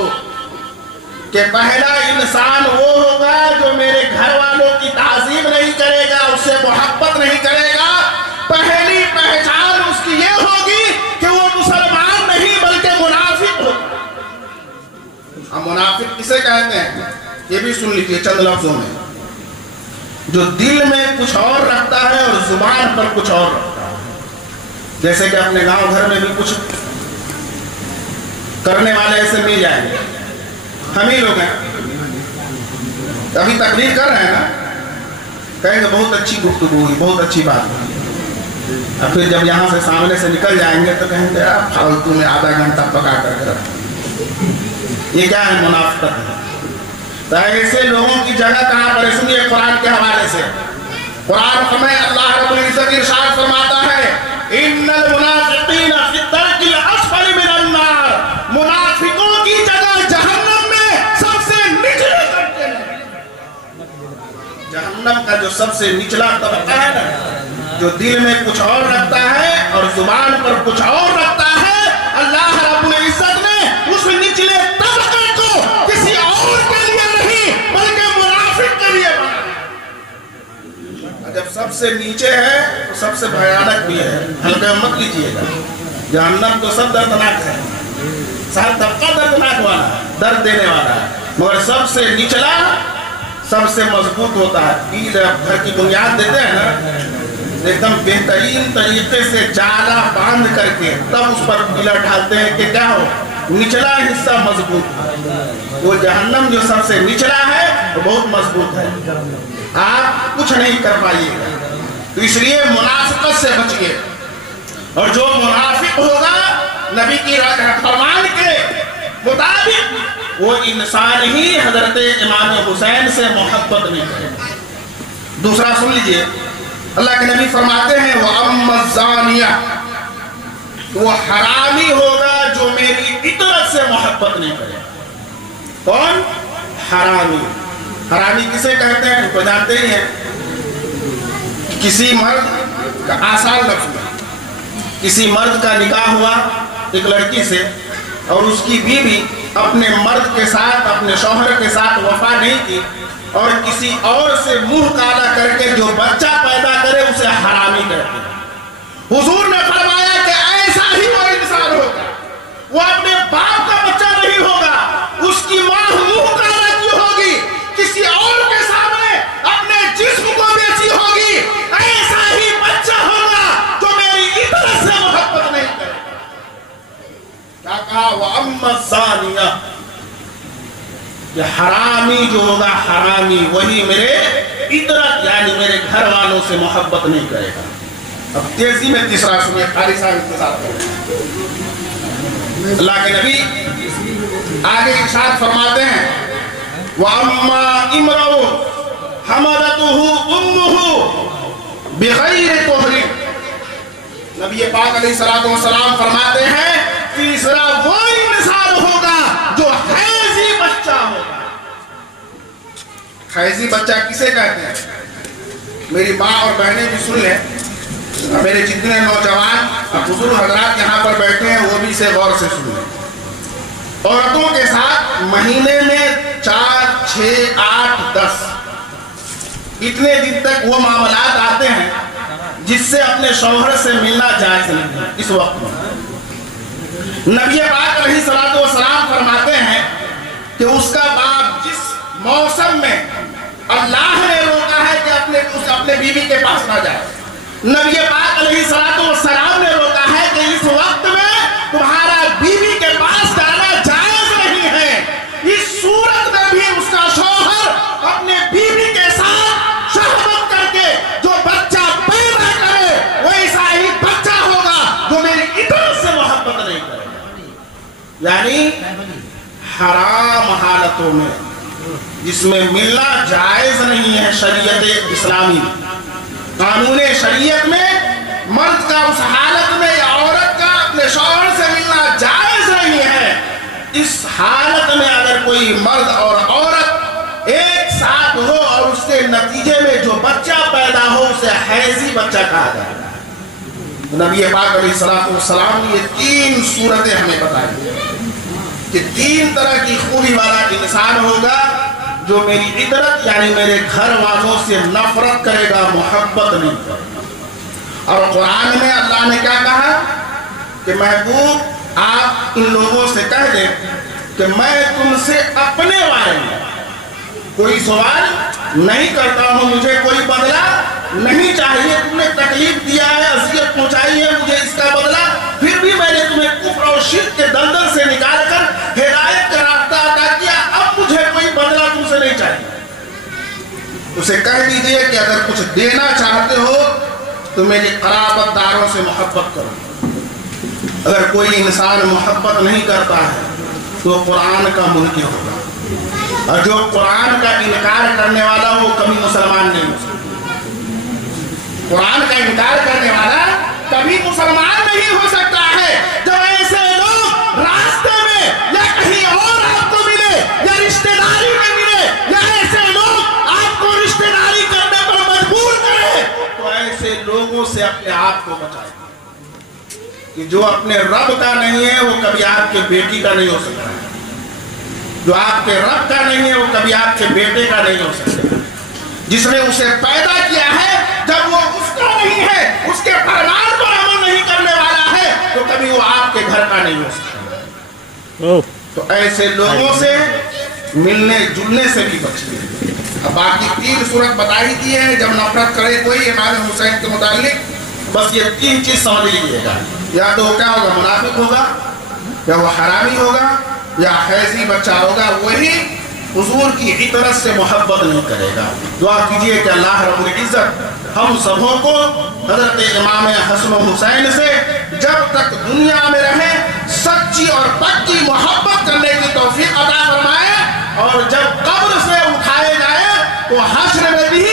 کو کہ پہلا انسان وہ ہوگا جو میرے گھر والوں کی تعظیم نہیں کرے گا، اس سے محبت نہیں کرے گا۔ پہلی پہچان اس کی یہ ہوگی کہ وہ مسلمان نہیں بلکہ منافق ہوگا۔ اب منافق کسے کہتے ہیں؟ یہ بھی سن لیجیے چند لفظوں میں۔ جو دل میں کچھ اور رکھتا ہے اور زبان پر کچھ اور رکھتا ہے۔ جیسے کہ اپنے گاؤں گھر میں بھی کچھ کرنے والے ایسے مل جائیں گے، ہم ہی لوگ ہیں، ابھی تقریر کر رہے ہیں نا، کہیں گے بہت اچھی گفتگو ہوئی، بہت اچھی بات ہوئی، اور پھر جب یہاں سے سامنے سے نکل جائیں گے تو کہیں گے فالتو میں آدھا گھنٹہ پکا کر کے رکھا۔ یہ کیا ہے؟ منافقت ہے۔ تو ایسے لوگوں کی جگہ کہاں پر ہے؟ سنیے قرآن کے حوالے سے۔ قرآن میں اللہ رب العزت ارشاد فرماتا ہے ان المنافقین فی الدرک الاسفل من النار، منافقوں کی جگہ جہنم میں سب سے نچلے درجے میں۔ جہنم کا جو سب سے نچلا طبقہ ہے نا، جو دل میں کچھ اور رکھتا ہے اور زبان پر کچھ اور رکھتا ہے، اللہ رب العزت نے اس نچلے طبقے کو کسی اور کے لیے نہیں بلکہ منافق کے لیے بنا۔ جب سب سے نیچے ہے تو سب سے بھیانک بھی ہے، ہلکا مت لیجیے گا۔ جہنم تو سب دردناک ہے، سب طبقہ دردناک والا ہے، درد دینے والا ہے، مگر سب سے نچلا سب سے مضبوط ہوتا ہے۔ گھر کی بنیاد دیتے ہیں نا، ایک دم بہترین طریقے سے جالا باندھ کر کے تب اس پر پلر ڈالتے ہیں کہ کیا ہو، نچلا حصہ مضبوط۔ وہ جہنم جو سب سے نچلا ہے وہ بہت مضبوط ہے، آپ کچھ نہیں کر پائیے گا۔ تو اس لیے منافقت سے بچیے، اور جو منافق ہوگا نبی کی فرمان کے مطابق وہ انسان ہی حضرت امام حسین سے محبت نہیں کرے۔ دوسرا سن لیجئے، اللہ کے نبی فرماتے ہیں وَأَمَّا الزَّانِيَةُ، وہ حرامی ہوگا جو میری اطرت سے محبت نہیں کرے۔ کون؟ حرامی۔ حرامی کسے کہتے ہیں؟ تو جانتے ہی ہیں، کسی مرد کا آسان لفظ میں، کسی مرد کا نکاح ہوا ایک لڑکی سے اور اس کی بیوی اپنے مرد کے ساتھ، اپنے شوہر کے ساتھ وفا نہیں کی اور کسی اور سے منہ کالا کر کے جو بچہ پیدا کرے اسے حرامی کہتے ہیں۔ حضور نے فرمایا کہ ایسا ہی وہ انسان ہوگا، وہ اپنے باپ کا بچہ نہیں ہوگا، اس کی ماں منہ کالا کی ہوگی، کسی اور کے سامنے اپنے جسم کو بیچی ہوگی، ایسا ہی بچہ ہوگا جو میری اطرت سے محبت نہیں کرے۔ کیا کہا؟ وَأَمَّا الزَّانِيَةُ، کہ حرامی جو ہوگا، حرامی وہی میرے اطرت یعنی میرے گھر والوں سے محبت نہیں کرے گا۔ اب تیزی میں تیسرا سنیے، قاری صاحب اختصار کریں۔ اللہ کے نبی آگے ارشاد فرماتے ہیں وَأَمَّا إِمْرَؤٌ حَمَلَتْهُ أُمُّهُ بِغَيْرِ طُهْرٍ، نبی پاک علیہ السلام فرماتے ہیں تیسرا وہ انسان ہوگا جو حیضی بچہ ہوگا۔ حیضی بچہ کسے کہتے ہیں؟ میری ماں اور بہنیں بھی سن لیں، میرے جتنے نوجوان بزرگ حضرات یہاں پر بیٹھے ہیں وہ بھی اسے غور سے سن لیں۔ عورتوں کے ساتھ مہینے میں 4، 6، 8، 10 اتنے دن تک وہ معاملات آتے ہیں جس سے اپنے شوہر سے ملنا جائز نہیں ہے۔ اس وقت میں نبی پاک علیہ السلام فرماتے ہیں کہ اس کا باپ جس موسم میں اللہ نے روکا ہے کہ اپنے بیوی کے پاس نہ جائے، نبی پاک علیہ السلام نے روکا ہے کہ اس وقت میں تمہارا بیوی کے پاس جانا جائز نہیں ہے۔ اس صورت میں بھی اس کا شوہر اپنے بیوی کے ساتھ شہوت کر کے جو بچہ پیدا کرے وہ ایسا ہی بچہ ہوگا جو میری اطرت سے محبت نہیں کرے۔ یعنی حرام حالتوں میں جس میں ملنا جائز نہیں ہے، شریعت اسلامی قانون شریعت میں مرد کا اس حالت میں یا عورت کا اپنے شوہر سے ملنا جائز نہیں ہے۔ اس حالت میں اگر کوئی مرد اور عورت ایک ساتھ ہو اور اس کے نتیجے میں جو بچہ پیدا ہو اسے حیضی بچہ کہا جائے گا۔ نبی پاک علیہ السلام نے یہ 3 صورتیں ہمیں بتائی۔ کہ 3 طرح کی خوبی والا انسان ہوگا جو میری عطرت یعنی میرے گھر والوں سے نفرت کرے گا، محبت نہیں کرے گا۔ اور قرآن میں اللہ نے کیا کہا کہ محبوب آپ ان لوگوں سے کہہ دیں کہ میں تم سے اپنے بارے میں کوئی سوال نہیں کرتا ہوں، مجھے کوئی بدلہ نہیں چاہیے، تم نے تکلیف دیا ہے، اذیت پہنچائی ہے، مجھے اس کا بدلہ، پھر بھی میں نے تمہیں کفر اور شرک کے دلدل سے نکال کر ہدایت کا راستہ عطا کیا، اب مجھے کوئی بدلہ تم سے نہیں چاہیے۔ اسے کہہ دیجئے کہ اگر کچھ دینا چاہتے ہو تو میری قرابت داروں سے محبت کرو۔ اگر کوئی انسان محبت نہیں کرتا ہے تو قرآن کا منکر ہوگا، اور جو قرآن کا انکار کرنے والا وہ کبھی مسلمان نہیں ہو سکتا۔ قرآن کا انکار کرنے والا کبھی مسلمان نہیں ہو سکتا ہے۔ جب ایسے لوگ راستے میں یا کہیں اور آپ کو ملے یا رشتہ داری میں ملے یا ایسے لوگ آپ کو رشتہ داری کرنے پر مجبور کرے تو ایسے لوگوں سے اپنے آپ کو بچائیں، کہ جو اپنے رب کا نہیں ہے وہ کبھی آپ کے بیٹی کا نہیں ہو سکتا ہے، جو آپ کے رب کا نہیں ہے وہ کبھی آپ کے بیٹے کا نہیں ہو سکتا۔ جس نے اسے پیدا کیا ہے جب وہ اس کا نہیں ہے، اس کے فرمان پر عمل نہیں کرنے والا ہے تو کبھی وہ آپ کے گھر کا نہیں ہو سکتا۔ تو ایسے لوگوں سے ملنے جلنے سے بھی بچیے۔ اب باقی 3 صورت بتا ہی دیے ہیں، جب نفرت کرے کوئی امام حسین کے متعلق بس یہ 3 چیز سمجھ لیجیے گا، یا تو وہ کیا ہوگا، منافق ہوگا، یا وہ حرامی ہوگا، یا حیضی بچہ ہوگا، وہی حضور کی عطرت سے محبت نہیں کرے گا۔ دعا کیجئے کہ اللہ رب العزت ہم سبوں کو حضرت امام حسن و حسین سے جب تک دنیا میں رہیں سچی اور پکی محبت کرنے کی توفیق عطا فرمائے، اور جب قبر سے اٹھائے جائے تو حشر میں بھی